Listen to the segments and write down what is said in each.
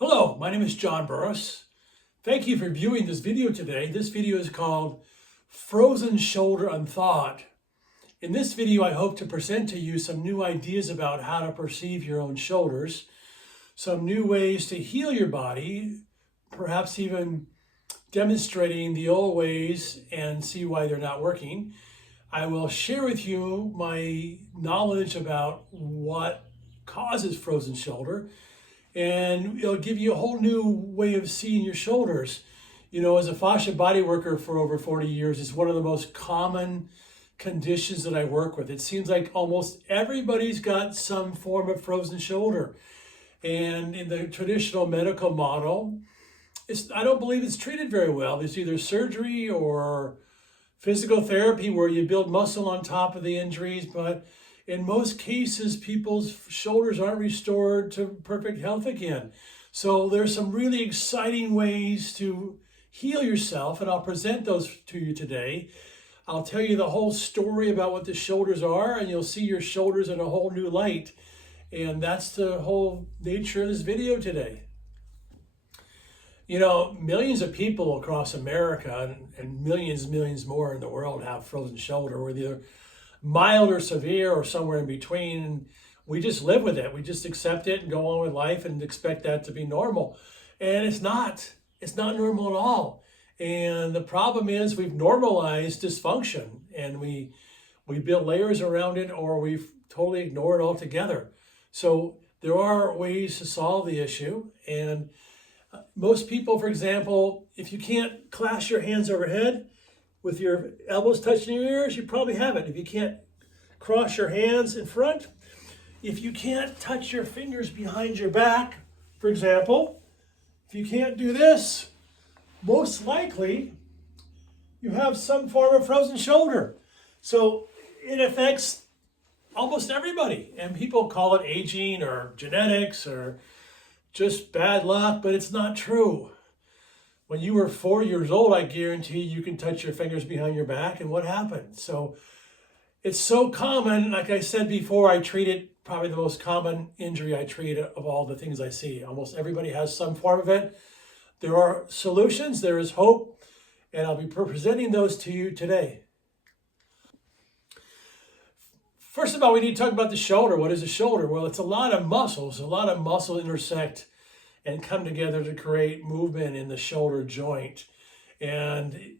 Hello, my name is John Burras. Thank you for viewing this video today. This video is called Frozen Shoulder Unthawed. In this video, I hope to present to you some new ideas about how to perceive your own shoulders, some new ways to heal your body, perhaps even demonstrating the old ways and see why they're not working. I will share with you my knowledge about what causes frozen shoulder, and it'll give you a whole new way of seeing your shoulders. You know, as a fascia body worker for over 40 years, it's one of the most common conditions that I work with. It seems like almost everybody's got some form of frozen shoulder. And in the traditional medical model, I don't believe it's treated very well. There's either surgery or physical therapy where you build muscle on top of the injuries, but in most cases, people's shoulders aren't restored to perfect health again. So there's some really exciting ways to heal yourself, and I'll present those to you today. I'll tell you the whole story about what the shoulders are, and you'll see your shoulders in a whole new light. And that's the whole nature of this video today. You know, millions of people across America and millions more in the world have frozen shoulder, whether they're mild or severe or somewhere in between. We just live with it. We just accept it and go on with life and expect that to be normal. And it's not normal at all. And the problem is we've normalized dysfunction, and we build layers around it, or we totally ignore it altogether. So there are ways to solve the issue. And most people, for example, if you can't clasp your hands overhead with your elbows touching your ears, you probably have it. If you can't cross your hands in front, if you can't touch your fingers behind your back, for example, if you can't do this, most likely you have some form of frozen shoulder. So it affects almost everybody. And people call it aging or genetics or just bad luck, but it's not true. When you were 4 years old, I guarantee you can touch your fingers behind your back, and what happened? So it's so common. Like I said before, I treat it probably the most common injury I treat of all the things I see. Almost everybody has some form of it. There are solutions, there is hope, and I'll be presenting those to you today. First of all, we need to talk about the shoulder. What is the shoulder? Well, it's a lot of muscles. A lot of muscles intersect and come together to create movement in the shoulder joint. And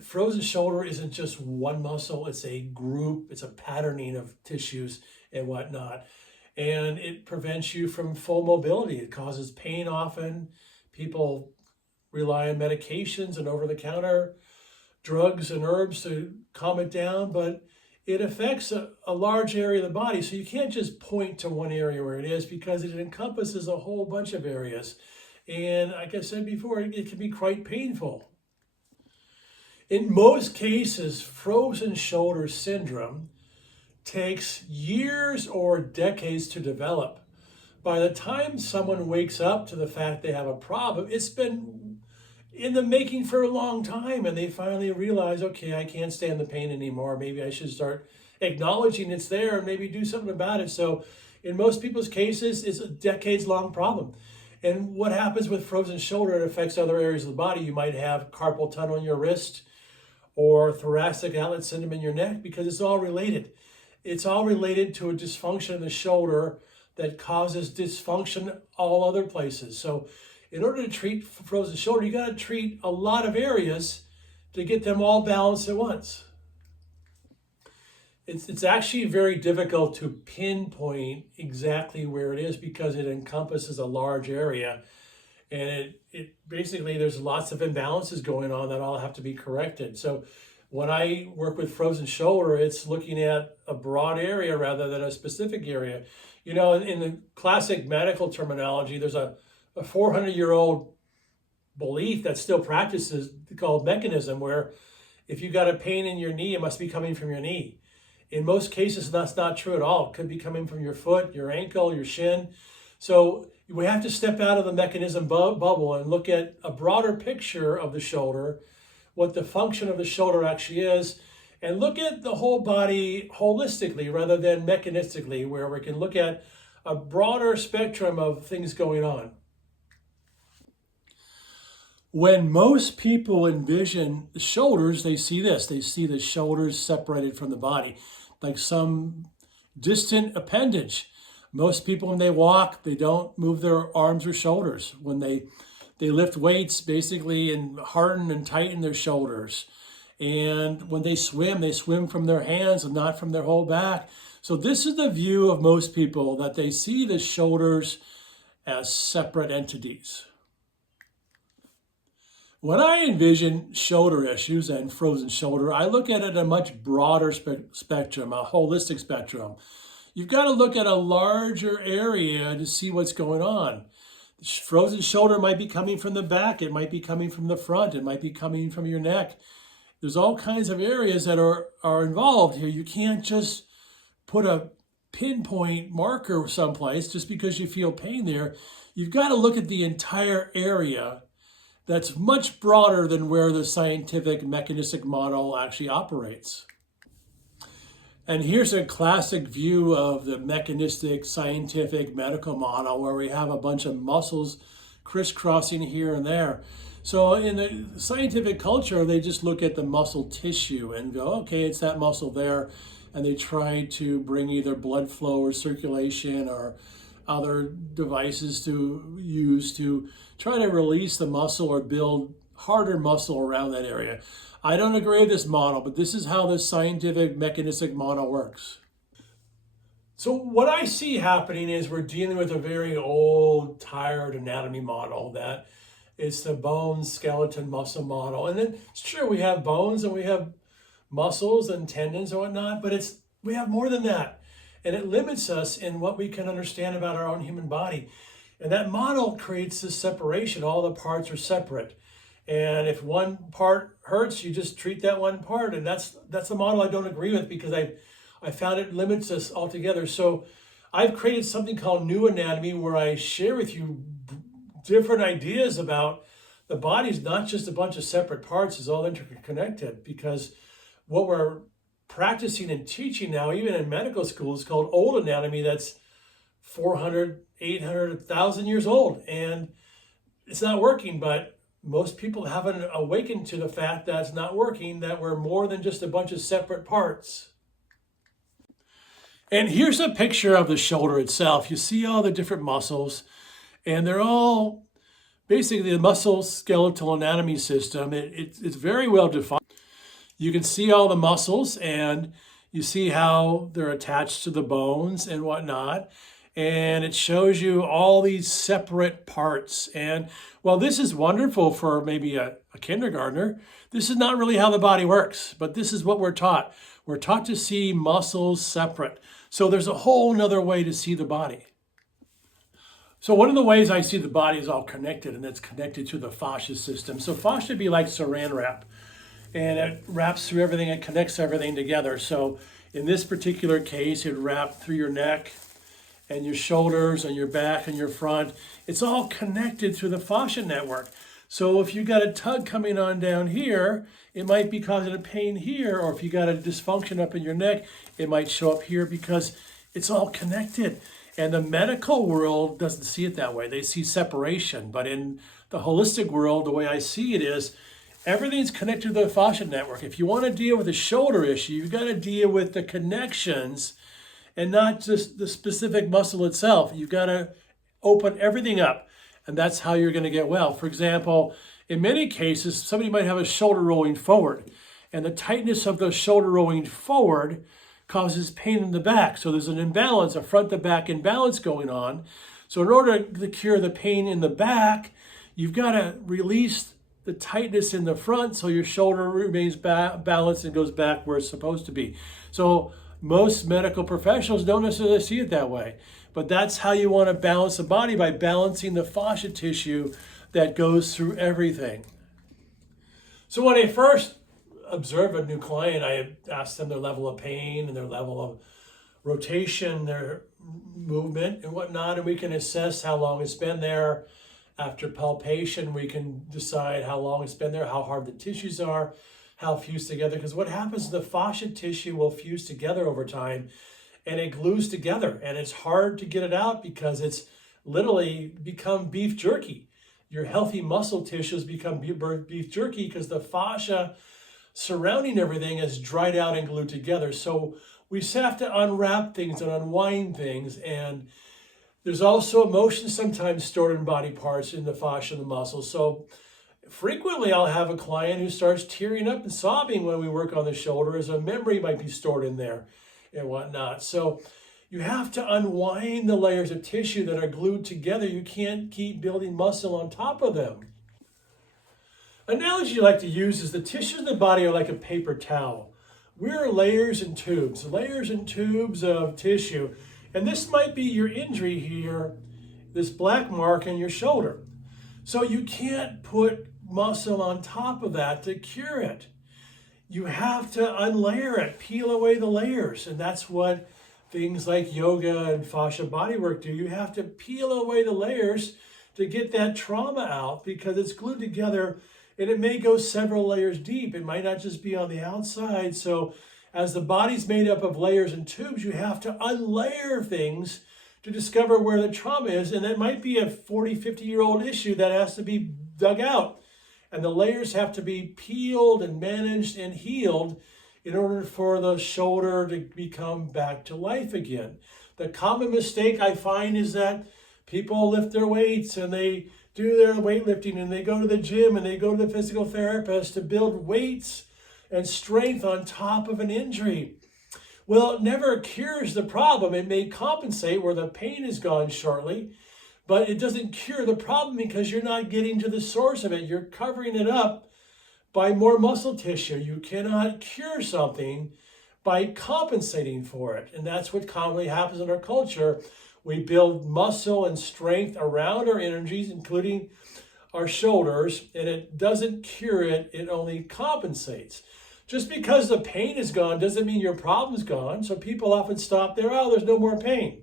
frozen shoulder isn't just one muscle, it's a group, it's a patterning of tissues and whatnot. And it prevents you from full mobility. It causes pain often. People rely on medications and over-the-counter drugs and herbs to calm it down, but it affects a large area of the body. So you can't just point to one area where it is, because it encompasses a whole bunch of areas. And like I said before, it can be quite painful. In most cases, frozen shoulder syndrome takes years or decades to develop. By the time someone wakes up to the fact they have a problem, it's been in the making for a long time, and they finally realize, okay, I can't stand the pain anymore. Maybe I should start acknowledging it's there and maybe do something about it. So in most people's cases, it's a decades-long problem. And what happens with frozen shoulder, it affects other areas of the body. You might have carpal tunnel in your wrist or thoracic outlet syndrome in your neck, because it's all related. It's all related to a dysfunction in the shoulder that causes dysfunction all other places. So in order to treat frozen shoulder, you got to treat a lot of areas to get them all balanced at once. It's actually very difficult to pinpoint exactly where it is, because it encompasses a large area. And it basically, there's lots of imbalances going on that all have to be corrected. So when I work with frozen shoulder, it's looking at a broad area rather than a specific area. You know, in the classic medical terminology, there's a 400-year-old belief that still practices called mechanism, where if you got a pain in your knee, it must be coming from your knee. In most cases, that's not true at all. It could be coming from your foot, your ankle, your shin. So we have to step out of the mechanism bubble and look at a broader picture of the shoulder, what the function of the shoulder actually is, and look at the whole body holistically rather than mechanistically, where we can look at a broader spectrum of things going on. When most people envision the shoulders, they see this. They see the shoulders separated from the body, like some distant appendage. Most people, when they walk, they don't move their arms or shoulders. When they lift weights, basically, and harden and tighten their shoulders. And when they swim from their hands and not from their whole back. So this is the view of most people, that they see the shoulders as separate entities. When I envision shoulder issues and frozen shoulder, I look at it at a much broader spectrum, a holistic spectrum. You've got to look at a larger area to see what's going on. The frozen shoulder might be coming from the back, it might be coming from the front, it might be coming from your neck. There's all kinds of areas that are involved here. You can't just put a pinpoint marker someplace just because you feel pain there. You've got to look at the entire area that's much broader than where the scientific mechanistic model actually operates. And here's a classic view of the mechanistic scientific medical model, where we have a bunch of muscles crisscrossing here and there. So in the scientific culture, they just look at the muscle tissue and go, okay, it's that muscle there. And they try to bring either blood flow or circulation or other devices to use to try to release the muscle or build harder muscle around that area. I don't agree with this model, but this is how the scientific mechanistic model works. So what I see happening is we're dealing with a very old, tired anatomy model, that it's the bone, skeleton, muscle model. And then sure, we have bones and we have muscles and tendons and whatnot, but we have more than that. And it limits us in what we can understand about our own human body. And that model creates this separation. All the parts are separate. And if one part hurts, you just treat that one part. And that's the model I don't agree with, because I found it limits us altogether. So I've created something called New Anatomy, where I share with you different ideas about the body is not just a bunch of separate parts, it's all interconnected. Because what we're practicing and teaching now, even in medical school, is called old anatomy. That's 400, 800, 1,000 years old. And it's not working, but most people haven't awakened to the fact that it's not working, that we're more than just a bunch of separate parts. And here's a picture of the shoulder itself. You see all the different muscles, and they're all basically the muscle skeletal anatomy system. It's very well defined. You can see all the muscles, and you see how they're attached to the bones and whatnot. And it shows you all these separate parts. And while this is wonderful for maybe a kindergartner, this is not really how the body works, but this is what we're taught. We're taught to see muscles separate. So there's a whole nother way to see the body. So one of the ways I see the body is all connected, and it's connected to the fascia system. So fascia would be like saran wrap, and it wraps through everything, it connects everything together. So in this particular case, it wrapped through your neck and your shoulders and your back and your front. It's all connected through the fascia network. So if you got a tug coming on down here, it might be causing a pain here, or if you got a dysfunction up in your neck, it might show up here, because it's all connected. And the medical world doesn't see it that way. They see separation. But in the holistic world, the way I see it is, everything's connected to the fascia network. If you want to deal with a shoulder issue, you've got to deal with the connections and not just the specific muscle itself. You've got to open everything up, and that's how you're going to get well. For example, in many cases, somebody might have a shoulder rolling forward, and the tightness of the shoulder rolling forward causes pain in the back. So there's an imbalance, a front to back imbalance going on. So in order to cure the pain in the back, you've got to release the tightness in the front so your shoulder remains balanced and goes back where it's supposed to be. So most medical professionals don't necessarily see it that way, but that's how you want to balance the body, by balancing the fascia tissue that goes through everything. So when I first observe a new client, I ask them their level of pain and their level of rotation, their movement and whatnot, and we can assess how long it's been there. After palpation, we can decide how long it's been there, how hard the tissues are, how fused together. Because what happens is the fascia tissue will fuse together over time, and it glues together. And it's hard to get it out because it's literally become beef jerky. your healthy muscle tissues become beef jerky because the fascia surrounding everything is dried out and glued together. So we just have to unwrap things and unwind things. And there's also emotions sometimes stored in body parts in the fascia and the muscles. So frequently I'll have a client who starts tearing up and sobbing when we work on the shoulder, as a memory might be stored in there and whatnot. So you have to unwind the layers of tissue that are glued together. You can't keep building muscle on top of them. Analogy I like to use is the tissues in the body are like a paper towel. We're layers and tubes of tissue. And this might be your injury here, this black mark in your shoulder. So you can't put muscle on top of that to cure it. You have to unlayer it, peel away the layers. And that's what things like yoga and fascia bodywork do. You have to peel away the layers to get that trauma out, because it's glued together and it may go several layers deep. It might not just be on the outside. So as the body's made up of layers and tubes, you have to unlayer things to discover where the trauma is. And it might be a 40, 50-year-old issue that has to be dug out. And the layers have to be peeled and managed and healed in order for the shoulder to become back to life again. The common mistake I find is that people lift their weights and they do their weightlifting and they go to the gym and they go to the physical therapist to build weights and strength on top of an injury. Well, it never cures the problem. It may compensate where the pain is gone shortly, but it doesn't cure the problem because you're not getting to the source of it. You're covering it up by more muscle tissue. You cannot cure something by compensating for it. And that's what commonly happens in our culture. We build muscle and strength around our energies, including our shoulders, and it doesn't cure it, it only compensates. Just because the pain is gone doesn't mean your problem's gone. So people often stop there, oh, there's no more pain.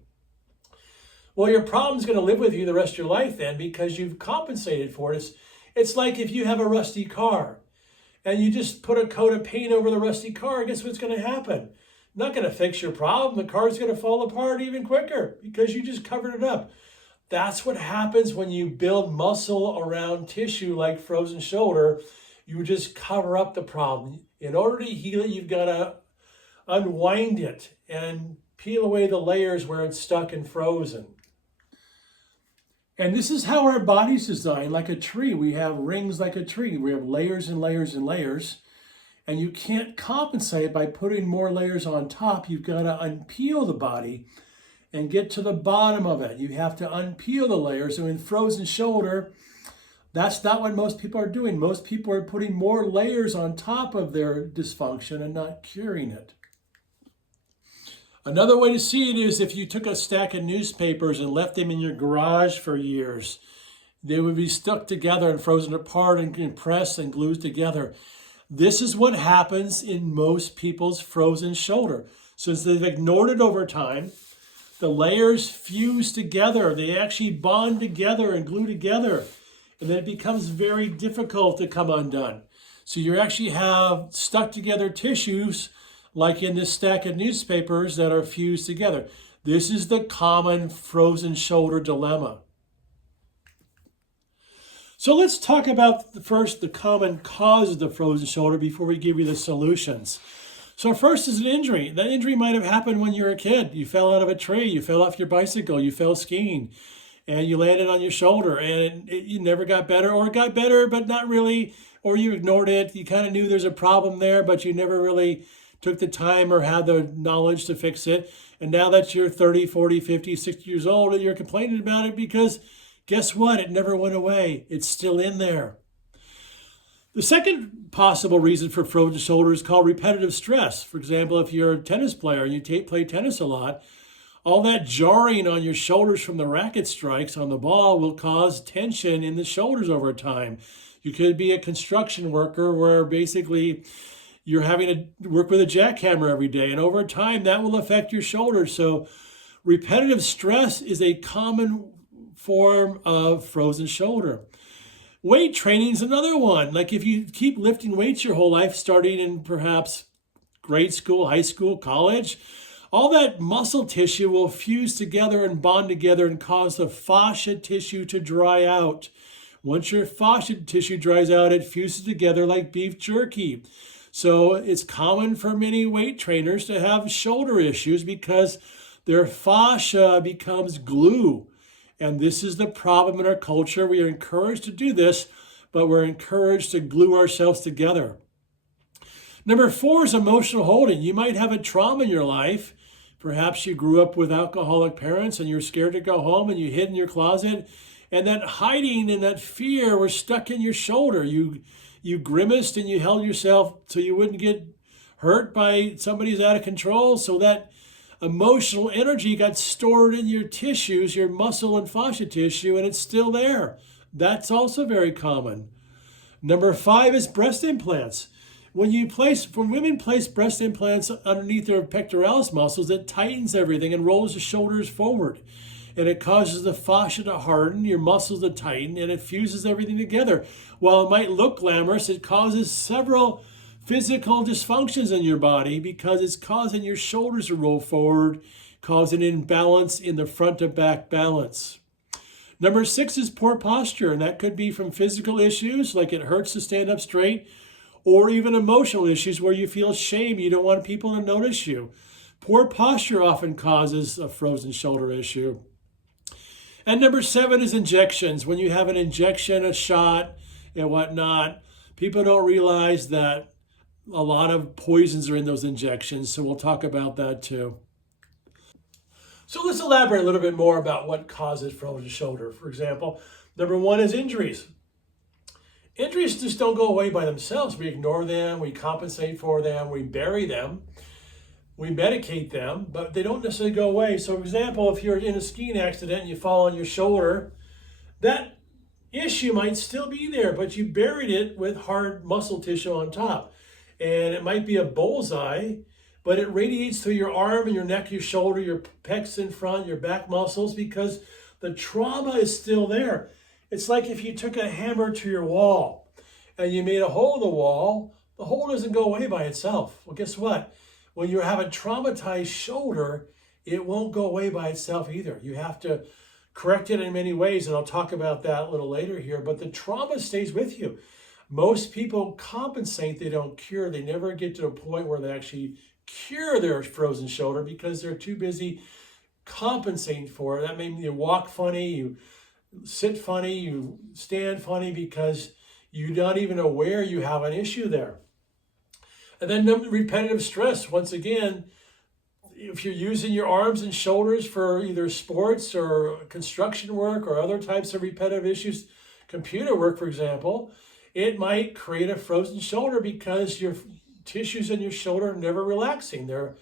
Well, your problem's going to live with you the rest of your life then, because you've compensated for it. It's like if you have a rusty car and you just put a coat of paint over the rusty car, guess what's going to happen? Not going to fix your problem. The car's going to fall apart even quicker because you just covered it up. That's what happens when you build muscle around tissue like frozen shoulder. You just cover up the problem. In order to heal it, you've got to unwind it and peel away the layers where it's stuck and frozen. And this is how our body's designed, like a tree. We have rings like a tree. We have layers and layers and layers. And you can't compensate by putting more layers on top. You've got to unpeel the body and get to the bottom of it. You have to unpeel the layers. And in frozen shoulder, that's not what most people are doing. Most people are putting more layers on top of their dysfunction and not curing it. Another way to see it is if you took a stack of newspapers and left them in your garage for years, they would be stuck together and frozen apart and compressed and glued together. This is what happens in most people's frozen shoulder. Since they've ignored it over time, the layers fuse together. They actually bond together and glue together. And then it becomes very difficult to come undone. So you actually have stuck together tissues like in this stack of newspapers that are fused together. This is the common frozen shoulder dilemma. So let's talk about first the common cause of the frozen shoulder before we give you the solutions. So first is an injury. That injury might have happened when you were a kid. You fell out of a tree, you fell off your bicycle, you fell skiing, and you landed on your shoulder, and you never got better, or it got better, but not really, or you ignored it. You kind of knew there's a problem there, but you never really took the time or had the knowledge to fix it. And now that you're 30, 40, 50, 60 years old, and you're complaining about it because guess what? It never went away. It's still in there. The second possible reason for frozen shoulder is called repetitive stress. For example, if you're a tennis player and you play tennis a lot, all that jarring on your shoulders from the racket strikes on the ball will cause tension in the shoulders over time. You could be a construction worker where basically you're having to work with a jackhammer every day, and over time that will affect your shoulders. So repetitive stress is a common form of frozen shoulder. Weight training is another one. Like if you keep lifting weights your whole life, starting in perhaps grade school, high school, college, all that muscle tissue will fuse together and bond together and cause the fascia tissue to dry out. Once your fascia tissue dries out, it fuses together like beef jerky. So it's common for many weight trainers to have shoulder issues because their fascia becomes glue. And this is the problem in our culture. We are encouraged to do this, but we're encouraged to glue ourselves together. Number 4 is emotional holding. You might have a trauma in your life. Perhaps you grew up with alcoholic parents and you're scared to go home and you hid in your closet. And that hiding and that fear were stuck in your shoulder. You grimaced and you held yourself so you wouldn't get hurt by somebody who's out of control. So that emotional energy got stored in your tissues, your muscle and fascia tissue, and it's still there. That's also very common. Number 5 is breast implants. When women place breast implants underneath their pectoralis muscles, it tightens everything and rolls the shoulders forward. And it causes the fascia to harden, your muscles to tighten, and it fuses everything together. While it might look glamorous, it causes several physical dysfunctions in your body because it's causing your shoulders to roll forward, causing an imbalance in the front to back balance. Number 6 is poor posture, and that could be from physical issues, like it hurts to stand up straight, or even emotional issues where you feel shame, you don't want people to notice you. Poor posture often causes a frozen shoulder issue. And number 7 is injections. When you have an injection, a shot, and whatnot, people don't realize that a lot of poisons are in those injections, so we'll talk about that too. So let's elaborate a little bit more about what causes frozen shoulder. For example, number 1 is injuries. Injuries just don't go away by themselves. We ignore them, we compensate for them, we bury them, we medicate them, but they don't necessarily go away. So for example, if you're in a skiing accident and you fall on your shoulder, that issue might still be there, but you buried it with hard muscle tissue on top. And it might be a bullseye, but it radiates through your arm and your neck, your shoulder, your pecs in front, your back muscles, because the trauma is still there. It's like if you took a hammer to your wall and you made a hole in the hole doesn't go away by itself. Well, guess what? When you have a traumatized shoulder, it won't go away by itself either. You have to correct it in many ways, and I'll talk about that a little later here, but the trauma stays with you. Most people compensate, they don't cure. They never get to a point where they actually cure their frozen shoulder because they're too busy compensating for it. That means you walk funny, you sit funny, you stand funny because you're not even aware you have an issue there. And then repetitive stress. Once again, if you're using your arms and shoulders for either sports or construction work or other types of repetitive issues, computer work, for example, it might create a frozen shoulder because your tissues in your shoulder are never relaxing. They're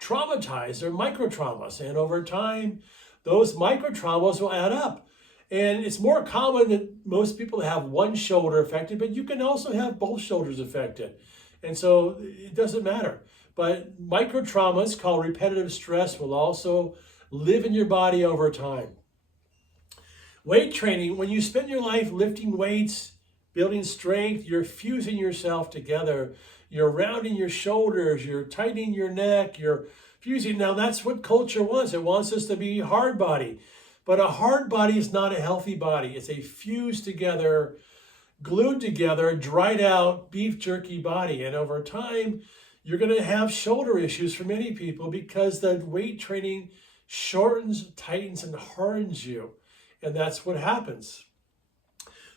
traumatized, they're microtraumas. And over time, those microtraumas will add up. And it's more common that most people have one shoulder affected, but you can also have both shoulders affected. And so it doesn't matter. But microtraumas called repetitive stress will also live in your body over time. Weight training, when you spend your life lifting weights, building strength, you're fusing yourself together. You're rounding your shoulders, you're tightening your neck, you're fusing. Now that's what culture wants. It wants us to be hard body. But a hard body is not a healthy body. It's a fused together, glued together, dried out beef jerky body. And over time, you're going to have shoulder issues for many people because the weight training shortens, tightens, and hardens you. And that's what happens.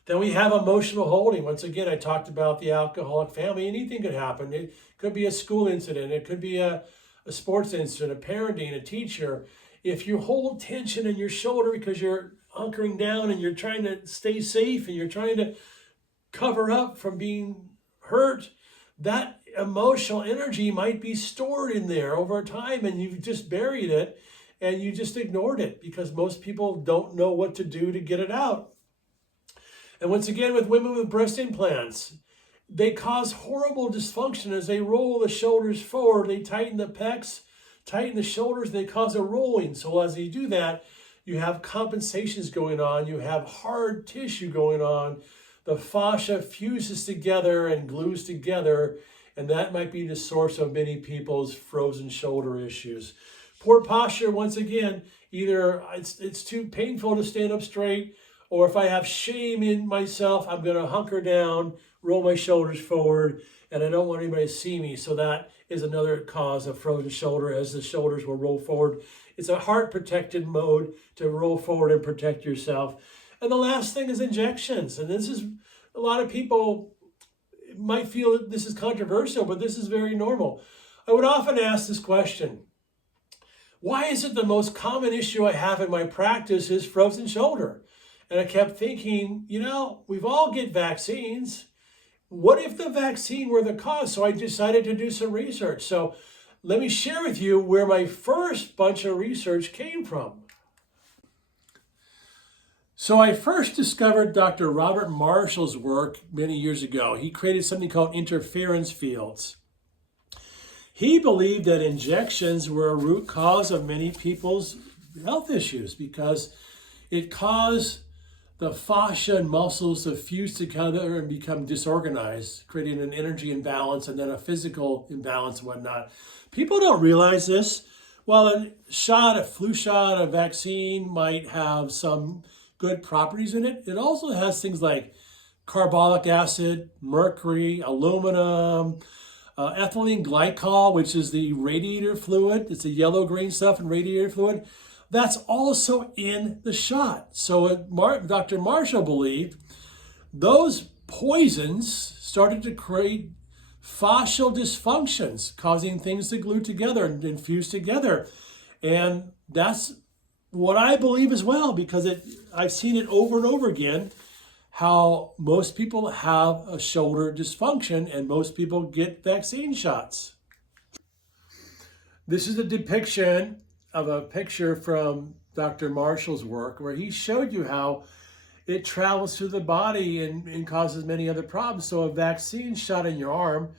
Then we have emotional holding. Once again, I talked about the alcoholic family. Anything could happen. It could be a school incident. It could be a sports incident, a parenting, a teacher. If you hold tension in your shoulder because you're hunkering down and you're trying to stay safe and you're trying to cover up from being hurt, that emotional energy might be stored in there over time and you've just buried it and you just ignored it because most people don't know what to do to get it out. And once again, with women with breast implants, they cause horrible dysfunction as they roll the shoulders forward. They tighten the pecs, tighten the shoulders, and they cause a rolling. So as you do that, you have compensations going on. You have hard tissue going on. The fascia fuses together and glues together, and that might be the source of many people's frozen shoulder issues. Poor posture, once again, either it's too painful to stand up straight, Or if I have shame in myself, I'm going to hunker down, roll my shoulders forward, and I don't want anybody to see me. So that is another cause of frozen shoulder, as the shoulders will roll forward. It's a heart protected mode to roll forward and protect yourself. And the last thing is injections. And this is, a lot of people might feel that this is controversial, but this is very normal. I would often ask this question: why is it the most common issue I have in my practice is frozen shoulder? And I kept thinking, we've all get vaccines. What if the vaccine were the cause? So I decided to do some research. So let me share with you where my first bunch of research came from. So I first discovered Dr. Robert Marshall's work many years ago. He created something called interference fields. He believed that injections were a root cause of many people's health issues because it caused the fascia and muscles to fuse together and become disorganized, creating an energy imbalance and then a physical imbalance and whatnot. People don't realize this. While a flu shot, a vaccine might have some good properties in it, it also has things like carbolic acid, mercury, aluminum, ethylene glycol, which is the radiator fluid. It's the yellow-green stuff in radiator fluid. That's also in the shot. So Dr. Marshall believed those poisons started to create fascial dysfunctions, causing things to glue together and fuse together. And that's what I believe as well, because I've seen it over and over again, how most people have a shoulder dysfunction and most people get vaccine shots. This is a depiction of a picture from Dr. Marshall's work where he showed you how it travels through the body and causes many other problems. So a vaccine shot in your arm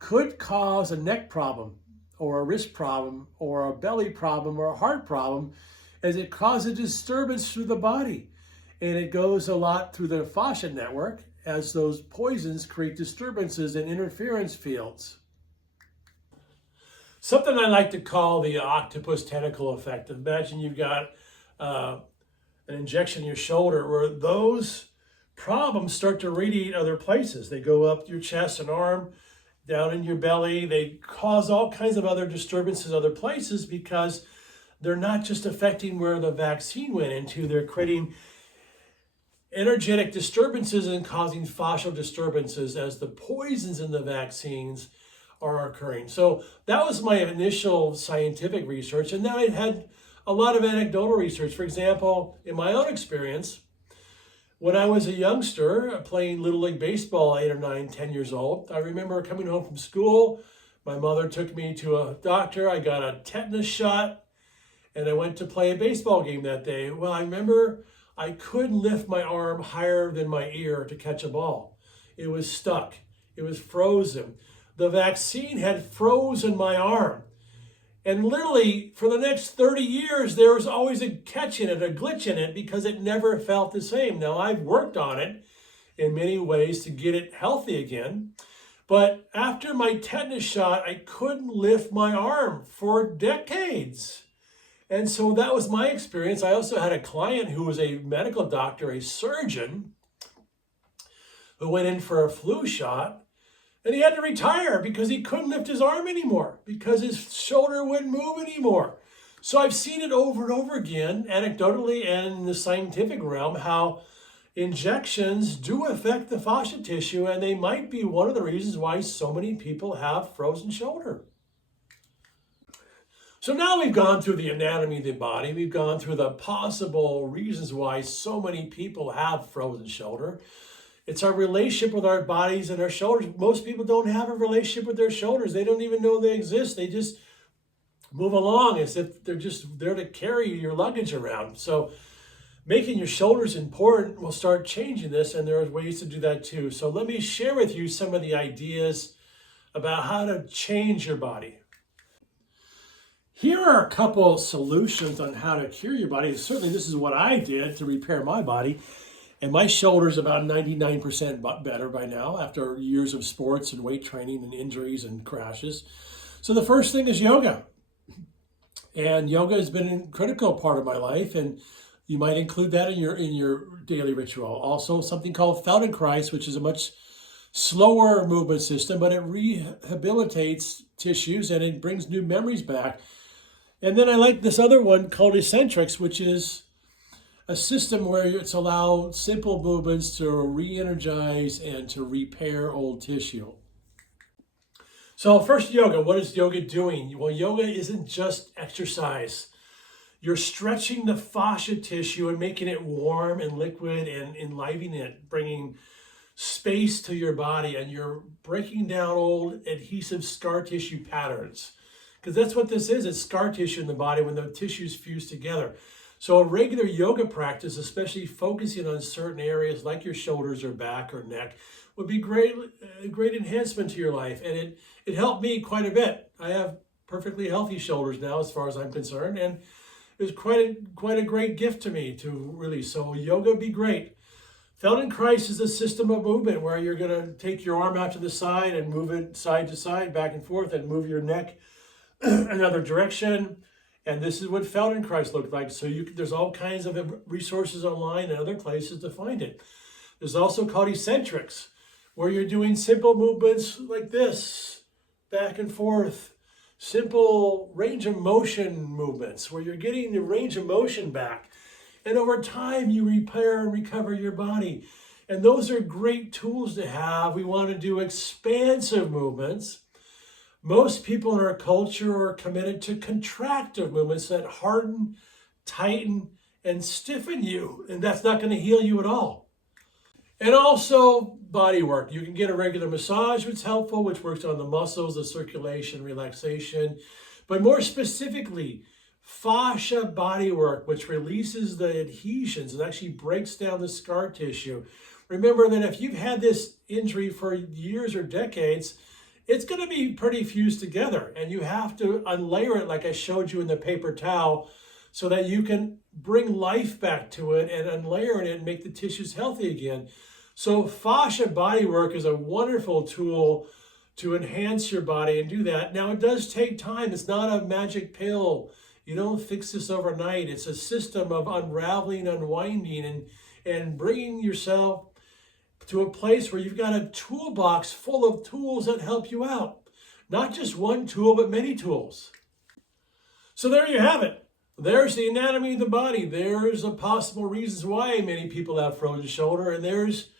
could cause a neck problem or a wrist problem or a belly problem or a heart problem, as it causes disturbance through the body. And it goes a lot through the fascia network as those poisons create disturbances in interference fields. Something I like to call the octopus tentacle effect. Imagine you've got an injection in your shoulder where those problems start to radiate other places. They go up your chest and arm, down in your belly. They cause all kinds of other disturbances other places because they're not just affecting where the vaccine went into, they're creating energetic disturbances and causing fascial disturbances as the poisons in the vaccines are occurring. So that was my initial scientific research. And then I had a lot of anecdotal research. For example, in my own experience, when I was a youngster playing Little League Baseball, 8 or 9, 10 years old, I remember coming home from school. My mother took me to a doctor. I got a tetanus shot and I went to play a baseball game that day. Well, I remember I couldn't lift my arm higher than my ear to catch a ball. It was stuck. It was frozen. The vaccine had frozen my arm. And literally, for the next 30 years, there was always a catch in it, a glitch in it, because it never felt the same. Now, I've worked on it in many ways to get it healthy again. But after my tetanus shot, I couldn't lift my arm for decades. And so that was my experience. I also had a client who was a medical doctor, a surgeon, who went in for a flu shot. And he had to retire because he couldn't lift his arm anymore, because his shoulder wouldn't move anymore. So I've seen it over and over again, anecdotally and in the scientific realm, how injections do affect the fascia tissue, and they might be one of the reasons why so many people have frozen shoulder. So now we've gone through the anatomy of the body. We've gone through the possible reasons why so many people have frozen shoulder. It's our relationship with our bodies and our shoulders. Most people don't have a relationship with their shoulders. They don't even know they exist. They just move along as if they're just there to carry your luggage around. So making your shoulders important will start changing this, and there are ways to do that too. So let me share with you some of the ideas about how to change your body. Here are a couple solutions on how to cure your body. Certainly this is what I did to repair my body. And my shoulder's about 99% better by now after years of sports and weight training and injuries and crashes. So the first thing is yoga. And yoga has been a critical part of my life. And You might include that in your daily ritual. Also, something called Feldenkrais, which is a much slower movement system, but it rehabilitates tissues and it brings new memories back. And then I like this other one called eccentrics, which is a system where it's allowed simple movements to re-energize and to repair old tissue. So first, yoga. What is yoga doing? Well, yoga isn't just exercise. You're stretching the fascia tissue and making it warm and liquid and enlivening it, bringing space to your body, and you're breaking down old adhesive scar tissue patterns. Because that's what this is. It's scar tissue in the body when the tissues fuse together. So a regular yoga practice, especially focusing on certain areas like your shoulders or back or neck, would be a great enhancement to your life. And it helped me quite a bit. I have perfectly healthy shoulders now as far as I'm concerned. And it was quite a great gift to me to release. So yoga would be great. Feldenkrais is a system of movement where you're going to take your arm out to the side and move it side to side, back and forth, and move your neck another direction. And this is what Feldenkrais looked like. So there's all kinds of resources online and other places to find it. There's also called eccentrics, where you're doing simple movements like this, back and forth. Simple range of motion movements where you're getting the range of motion back. And over time, you repair and recover your body. And those are great tools to have. We want to do expansive movements. Most people in our culture are committed to contractive movements that harden, tighten, and stiffen you. And that's not going to heal you at all. And also body work. You can get a regular massage, which is helpful, which works on the muscles, the circulation, relaxation. But more specifically, fascia body work, which releases the adhesions and actually breaks down the scar tissue. Remember that if you've had this injury for years or decades, it's going to be pretty fused together, and you have to unlayer it like I showed you in the paper towel so that you can bring life back to it and unlayer it and make the tissues healthy again. So fascia body work is a wonderful tool to enhance your body and do that. Now, it does take time. It's not a magic pill. You don't fix this overnight. It's a system of unraveling, unwinding, and bringing yourself to a place where you've got a toolbox full of tools that help you out. Not just one tool, but many tools. So there you have it. There's the anatomy of the body. There's the possible reasons why many people have frozen shoulder, and there's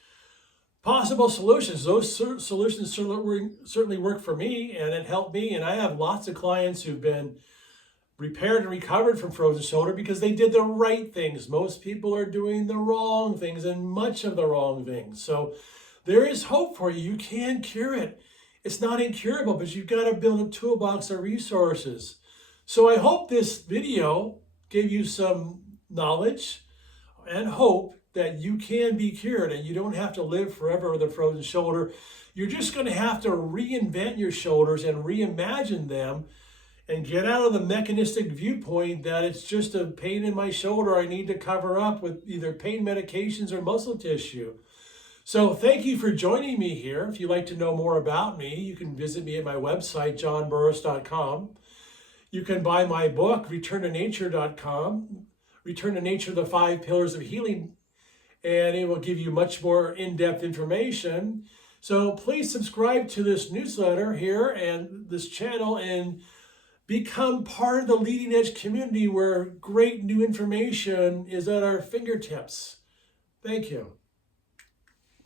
possible solutions. Those solutions certainly work for me, and it helped me. And I have lots of clients who've been repaired and recovered from frozen shoulder because they did the right things. Most people are doing the wrong things and much of the wrong things. So there is hope for you. You can cure it. It's not incurable, but you've got to build a toolbox of resources. So I hope this video gave you some knowledge and hope that you can be cured and you don't have to live forever with a frozen shoulder. You're just going to have to reinvent your shoulders and reimagine them and get out of the mechanistic viewpoint that it's just a pain in my shoulder I need to cover up with either pain medications or muscle tissue. So thank you for joining me here. If you'd like to know more about me, you can visit me at my website, johnburras.com. You can buy my book, returntonature.com, Return to Nature, the 5 Pillars of Healing, and it will give you much more in-depth information. So please subscribe to this newsletter here and this channel and become part of the leading edge community where great new information is at our fingertips. Thank you.